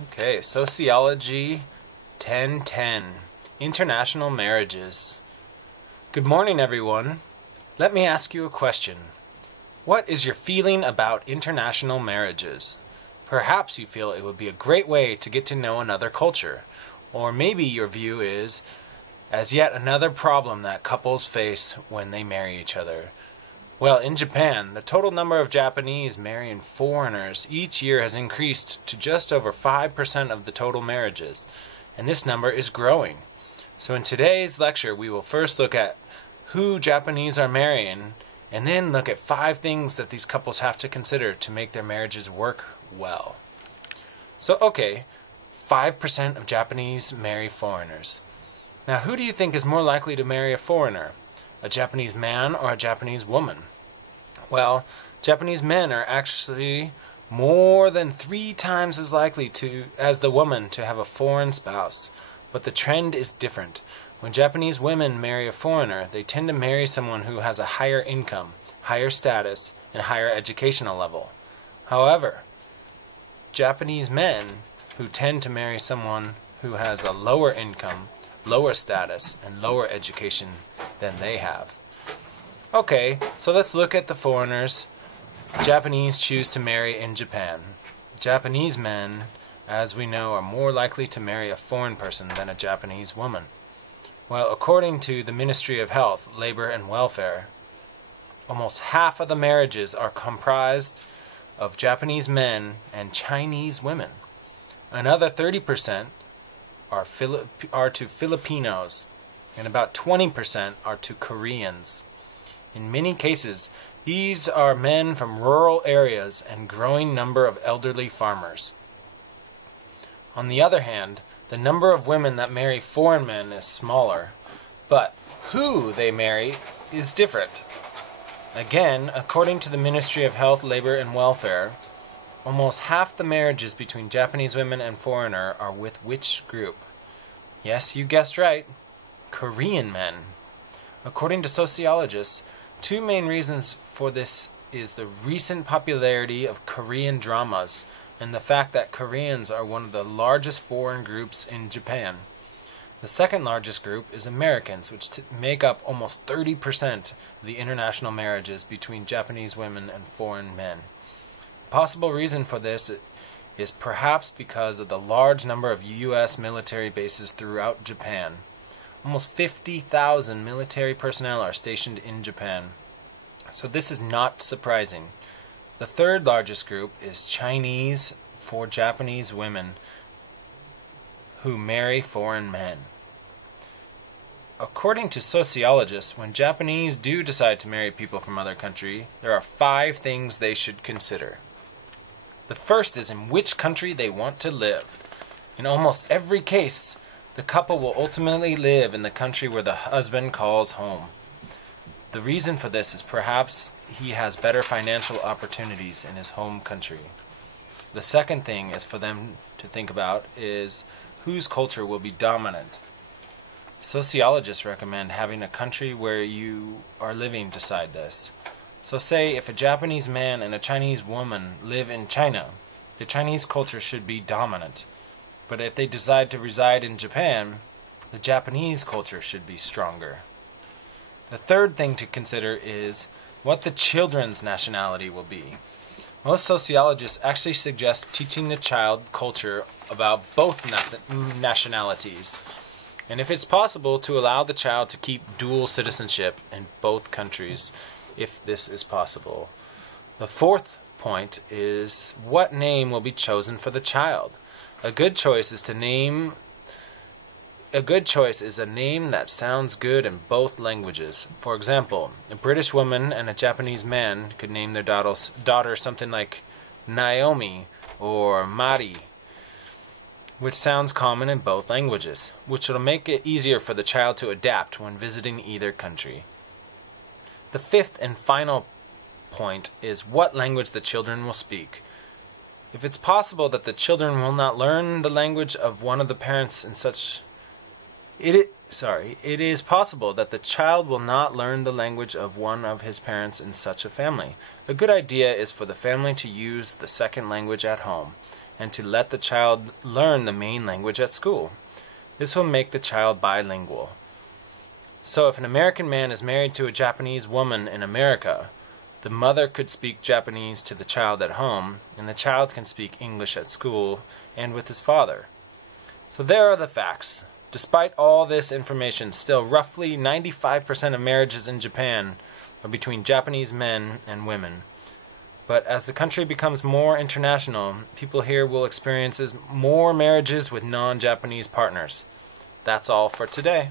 Okay, Sociology 1010, International Marriages. Good morning, everyone. Let me ask you a question. What is your feeling about international marriages? Perhaps you feel it would be a great way to get to know another culture. Or maybe your view is as yet another problem that couples face when they marry each other. Well, in Japan, the total number of Japanese marrying foreigners each year has increased to just over 5% of the total marriages, and this number is growing. So in today's lecture, we will first look at who Japanese are marrying, and then look at 5 things that these couples have to consider to make their marriages work well. So, okay, 5% of Japanese marry foreigners. Now, who do you think is more likely to marry a foreigner? A Japanese man or a Japanese woman? Well, Japanese men are actually more than 3 times as likely as the woman to have a foreign spouse. But the trend is different. When Japanese women marry a foreigner, they tend to marry someone who has a higher income, higher status, and higher educational level. However, Japanese men who tend to marry someone who has a lower income, lower status, and lower education than they have. Okay, so let's look at the foreigners Japanese choose to marry in Japan. Japanese men, as we know, are more likely to marry a foreign person than a Japanese woman. Well, according to the Ministry of Health, Labor and Welfare, almost half of the marriages are comprised of Japanese men and Chinese women. Another 30% are to Filipinos, and about 20% are to Koreans. In many cases, these are men from rural areas and growing number of elderly farmers. On the other hand, the number of women that marry foreign men is smaller, but who they marry is different. Again, according to the Ministry of Health, Labor and Welfare, almost half the marriages between Japanese women and foreigner are with which group? Yes, you guessed right. Korean men. According to sociologists, 2 main reasons for this is the recent popularity of Korean dramas and the fact that Koreans are one of the largest foreign groups in Japan. The second largest group is Americans, which make up almost 30% of the international marriages between Japanese women and foreign men. A possible reason for this is perhaps because of the large number of U.S. military bases throughout Japan. Almost 50,000 military personnel are stationed in Japan. So this is not surprising. The third largest group is Chinese for Japanese women who marry foreign men. According to sociologists, when Japanese do decide to marry people from other countries, there are 5 things they should consider. The first is in which country they want to live. In almost every case, the couple will ultimately live in the country where the husband calls home. The reason for this is perhaps he has better financial opportunities in his home country. The second thing is for them to think about is whose culture will be dominant. Sociologists recommend having a country where you are living decide this. So say if a Japanese man and a Chinese woman live in China, the Chinese culture should be dominant. But if they decide to reside in Japan, the Japanese culture should be stronger. The third thing to consider is what the children's nationality will be. Most sociologists actually suggest teaching the child culture about both nationalities, and if it's possible, to allow the child to keep dual citizenship in both countries, if this is possible. The fourth point is what name will be chosen for the child. A good choice is a name that sounds good in both languages. For example, a British woman and a Japanese man could name their daughter something like Naomi or Mari, which sounds common in both languages, which will make it easier for the child to adapt when visiting either country. The fifth and final point is what language the children will speak. If it's possible that the children will not learn the language of one of the parents It is possible that the child will not learn the language of one of his parents in such a family. A good idea is for the family to use the second language at home and to let the child learn the main language at school. This will make the child bilingual. So if an American man is married to a Japanese woman in America, the mother could speak Japanese to the child at home, and the child can speak English at school and with his father. So there are the facts. Despite all this information, still roughly 95% of marriages in Japan are between Japanese men and women. But as the country becomes more international, people here will experience more marriages with non-Japanese partners. That's all for today.